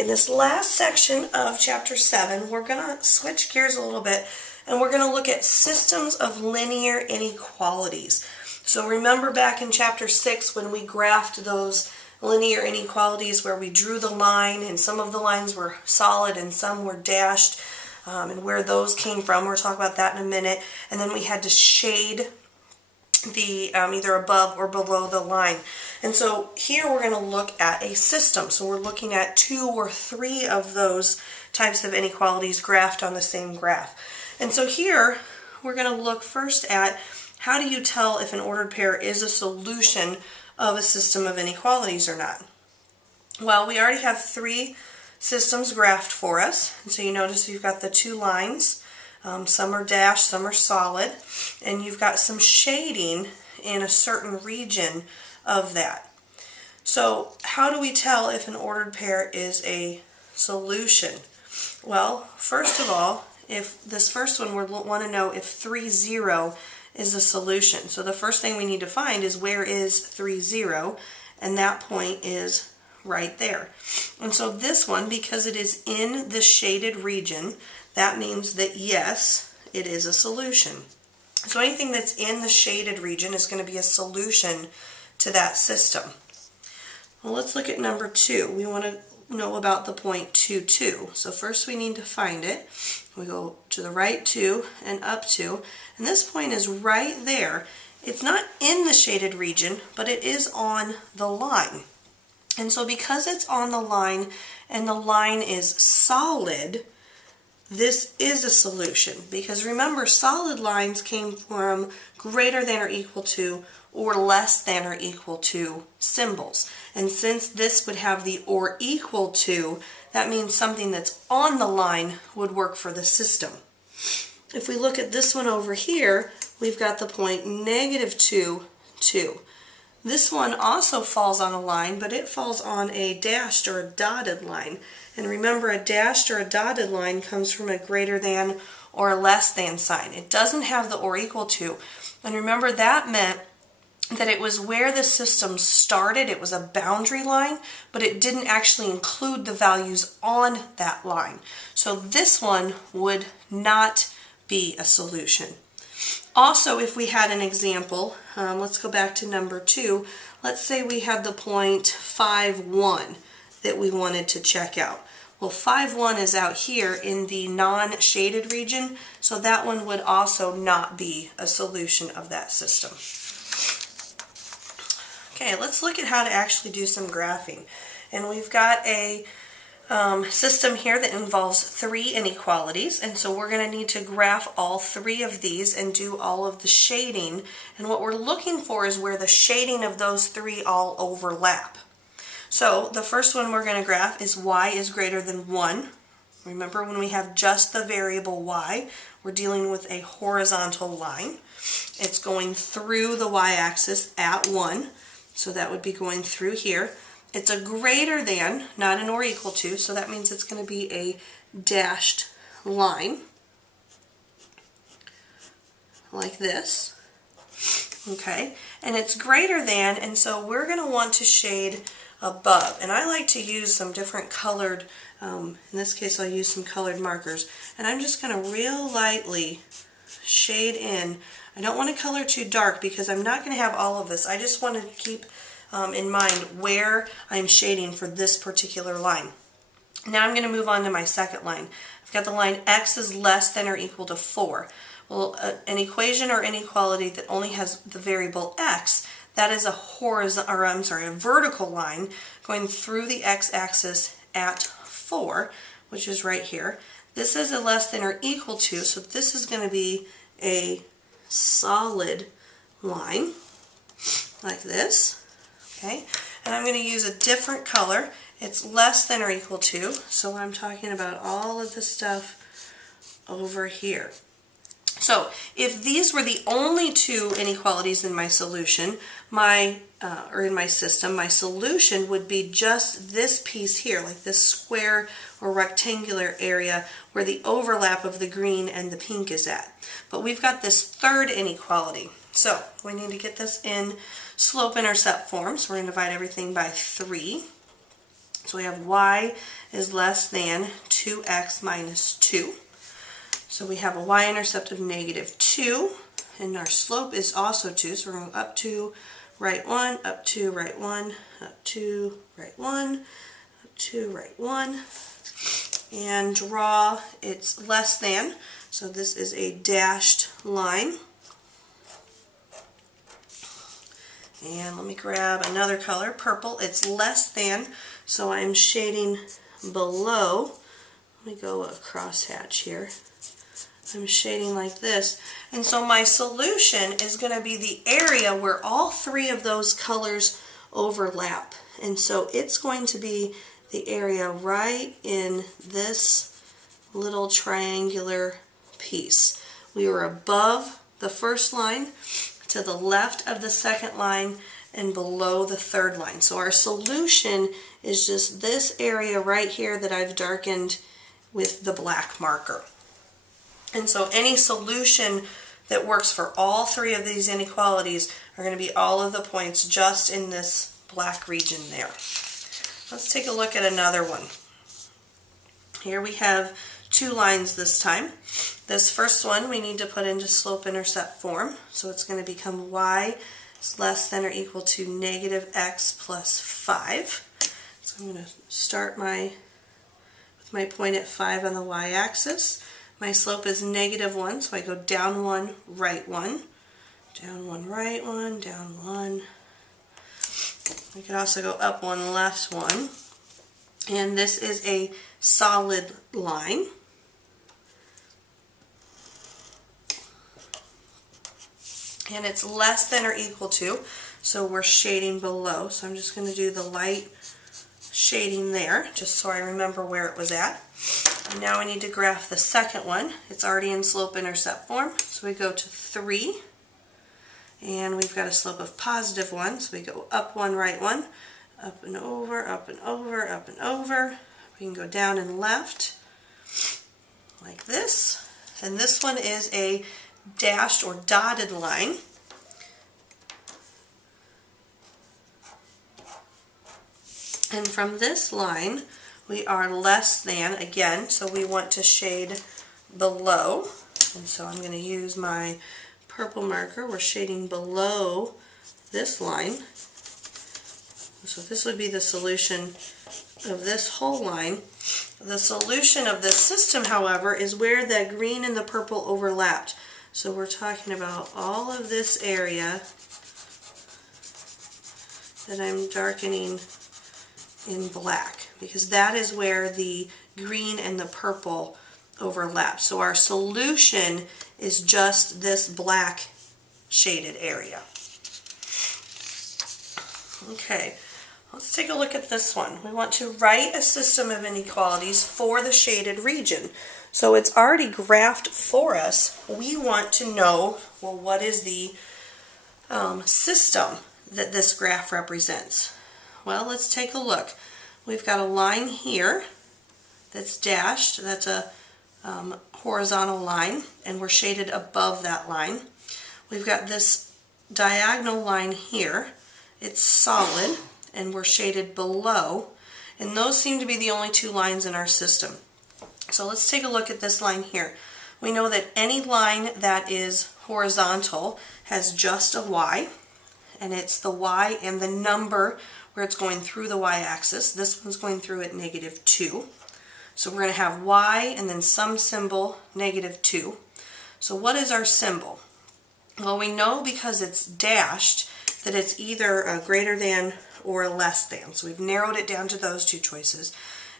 Okay, in this last section of Chapter 7, we're going to switch gears a little bit, and we're going to look at systems of linear inequalities. So remember back in Chapter 6 when we graphed those linear inequalities where we drew the line, and some of the lines were solid and some were dashed, and where those came from. We'll talk about that in a minute. And then we had to shade the either above or below the line. And so here we're going to look at a system. So we're looking at 2 or 3 of those types of inequalities graphed on the same graph. And so here we're going to look first at how do you tell if an ordered pair is a solution of a system of inequalities or not. Well, we already have 3 systems graphed for us. And so you notice you've got the 2 lines. Some are dashed, some are solid, and you've got some shading in a certain region of that. So how do we tell if an ordered pair is a solution? Well, first of all, if this first one we want to know if 3, 0 is a solution. So the first thing we need to find is where is 3, 0, and that point is right there. And so this one, because it is in the shaded region, that means that yes, it is a solution. So anything that's in the shaded region is going to be a solution to that system. Well, let's look at number 2. We want to know about the point 2, 2. So first we need to find it. We go to the right 2 and up 2, and this point is right there. It's not in the shaded region, but it is on the line. And so because it's on the line and the line is solid, this is a solution, because remember, solid lines came from greater than or equal to or less than or equal to symbols. And since this would have the or equal to, that means something that's on the line would work for the system. If we look at this one over here, we've got the point -2, 2. This one also falls on a line, but it falls on a dashed or a dotted line. And remember, a dashed or a dotted line comes from a greater than or less than sign. It doesn't have the or equal to. And remember, that meant that it was where the system started. It was a boundary line, but it didn't actually include the values on that line. So this one would not be a solution. Also, if we had an example, let's go back to number 2. Let's say we had the point 5, 1 that we wanted to check out. Well, 5, 1 is out here in the non-shaded region, so that one would also not be a solution of that system. Okay, let's look at how to actually do some graphing. And we've got a system here that involves 3 inequalities, and so we're going to need to graph all 3 of these and do all of the shading. And what we're looking for is where the shading of those 3 all overlap. So the first one we're going to graph is y is greater than 1. Remember, when we have just the variable y, we're dealing with a horizontal line. It's going through the y-axis at 1, so that would be going through here. It's a greater than, not an or equal to, so that means it's going to be a dashed line, like this. Okay, and it's greater than, and so we're going to want to shade above. And I like to use some different colored, in this case I'll use some colored markers, and I'm just going to real lightly shade in. I don't want to color too dark because I'm not going to have all of this. I just want to keep in mind where I'm shading for this particular line. Now I'm going to move on to my second line. I've got the line x is less than or equal to 4. Well, an equation or inequality that only has the variable x, that is a vertical line going through the x-axis at 4, which is right here. This is a less than or equal to, so this is going to be a solid line, like this. Okay, and I'm going to use a different color. It's less than or equal to, so I'm talking about all of the stuff over here. So if these were the only 2 inequalities in my solution, or in my system, my solution would be just this piece here, like this square or rectangular area where the overlap of the green and the pink is at. But we've got this third inequality. So we need to get this in slope-intercept form. So we're going to divide everything by 3. So we have y is less than 2x minus 2. So we have a y-intercept of negative 2, and our slope is also 2. So we're going up 2, right 1, up 2, right 1, up 2, right 1, up 2, right 1, and draw its less than. So this is a dashed line. And let me grab another color, purple. It's less than, so I'm shading below. Let me go a crosshatch here. I'm shading like this. And so my solution is going to be the area where all three of those colors overlap. And so it's going to be the area right in this little triangular piece. We were above the first line, to the left of the second line, and below the third line. So our solution is just this area right here that I've darkened with the black marker. And so any solution that works for all three of these inequalities are going to be all of the points just in this black region there. Let's take a look at another one. Here we have two lines this time. This first one we need to put into slope-intercept form. So it's going to become y is less than or equal to negative x plus 5. So I'm going to start with my point at 5 on the y-axis. My slope is negative 1, so I go down 1, right 1. Down 1, right 1, down 1. I could also go up 1, left 1. And this is a solid line. And it's less than or equal to, so we're shading below. So I'm just going to do the light shading there, just so I remember where it was at. And now we need to graph the second one. It's already in slope-intercept form, so we go to 3. And we've got a slope of positive 1, so we go up 1, right 1, up and over, up and over, up and over. We can go down and left, like this. And this one is a dashed or dotted line. And from this line, we are less than, again, so we want to shade below. And so I'm going to use my purple marker. We're shading below this line. So this would be the solution of this whole line. The solution of this system, however, is where the green and the purple overlapped. So we're talking about all of this area that I'm darkening in black, because that is where the green and the purple overlap. So our solution is just this black shaded area. Okay, let's take a look at this one. We want to write a system of inequalities for the shaded region. So it's already graphed for us. We want to know, well, what is the system that this graph represents? Well, let's take a look. We've got a line here that's dashed. That's a horizontal line, and we're shaded above that line. We've got this diagonal line here. It's solid, and we're shaded below. And those seem to be the only two lines in our system. So let's take a look at this line here. We know that any line that is horizontal has just a y, and it's the y and the number where it's going through the y-axis. This one's going through at negative 2. So we're going to have y and then some symbol, negative 2. So what is our symbol? Well, we know because it's dashed that it's either a greater than or a less than. So we've narrowed it down to those two choices.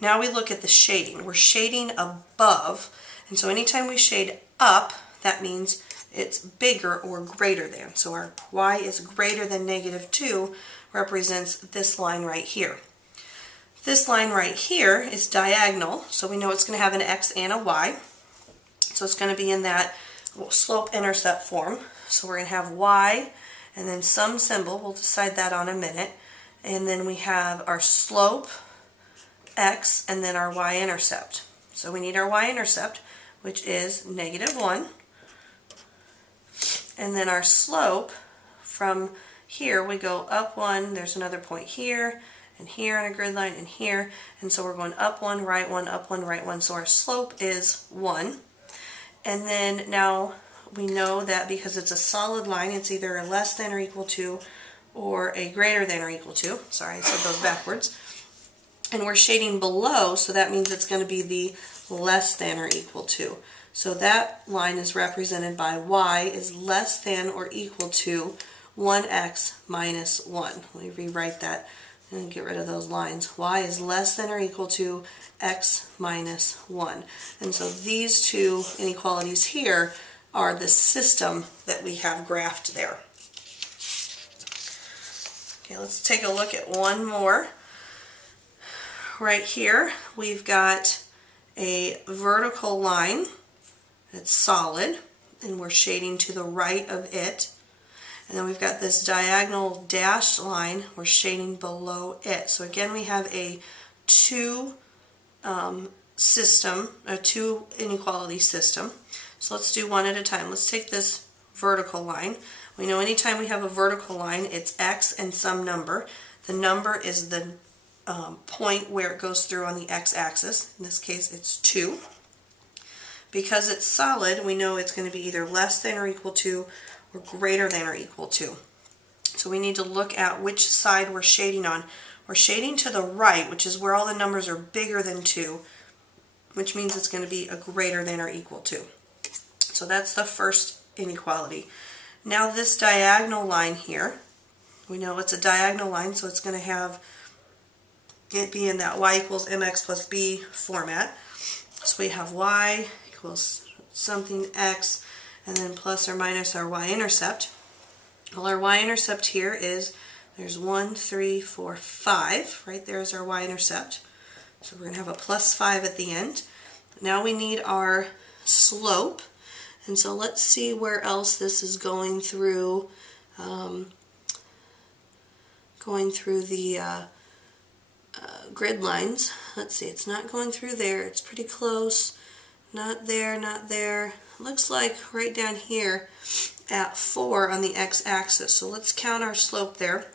Now we look at the shading. We're shading above, and so anytime we shade up, that means it's bigger or greater than. So our y is greater than negative 2 represents this line right here. This line right here is diagonal, so we know it's going to have an x and a y. So it's going to be in that slope-intercept form. So we're going to have y and then some symbol. We'll decide that on a minute. And then we have our slope, x, and then our y-intercept. So we need our y-intercept, which is negative 1. And then our slope, from here we go up 1, there's another point here, and here on a grid line, and here. And so we're going up 1, right 1, up 1, right 1. So our slope is 1. And then now we know that because it's a solid line, it's either a less than or equal to or a greater than or equal to. Sorry, I said those backwards. And we're shading below, so that means it's going to be the less than or equal to. So that line is represented by y is less than or equal to 1x minus 1. Let me rewrite that and get rid of those lines. Y is less than or equal to x minus 1. And so these two inequalities here are the system that we have graphed there. Okay, let's take a look at one more. Right here we've got a vertical line that's solid, and we're shading to the right of it. And then we've got this diagonal dashed line, we're shading below it. So again, we have a two inequality system. So let's do one at a time. Let's take this vertical line. We know anytime we have a vertical line, it's x and some number. The number is the point where it goes through on the x-axis. In this case, it's 2. Because it's solid, we know it's going to be either less than or equal to or greater than or equal to. So we need to look at which side we're shading on. We're shading to the right, which is where all the numbers are bigger than 2, which means it's going to be a greater than or equal to. So that's the first inequality. Now this diagonal line here, we know it's a diagonal line, so it's going to have it be in that y equals mx plus b format. So we have y equals something x, and then plus or minus our y-intercept. Well, our y-intercept here is, there's 1, 3, 4, 5. Right there is our y-intercept. So we're going to have a plus 5 at the end. Now we need our slope. And so let's see where else this is going through the grid lines. Let's see, it's not going through there. It's pretty close. Not there, not there. Looks like right down here at 4 on the x-axis. So let's count our slope there.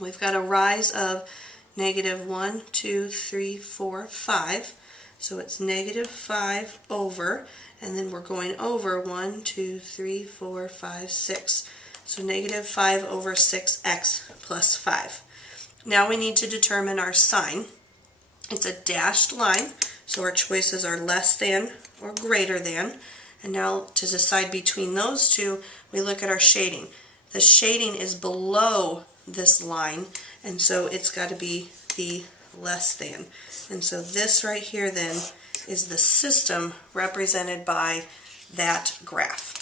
We've got a rise of negative 1, 2, 3, 4, 5. So it's negative 5 over, and then we're going over 1, 2, 3, 4, 5, 6. So negative 5 over 6x plus 5. Now we need to determine our sign. It's a dashed line, so our choices are less than or greater than. And now to decide between those two, we look at our shading. The shading is below this line, and so it's got to be the less than. And so this right here then is the system represented by that graph.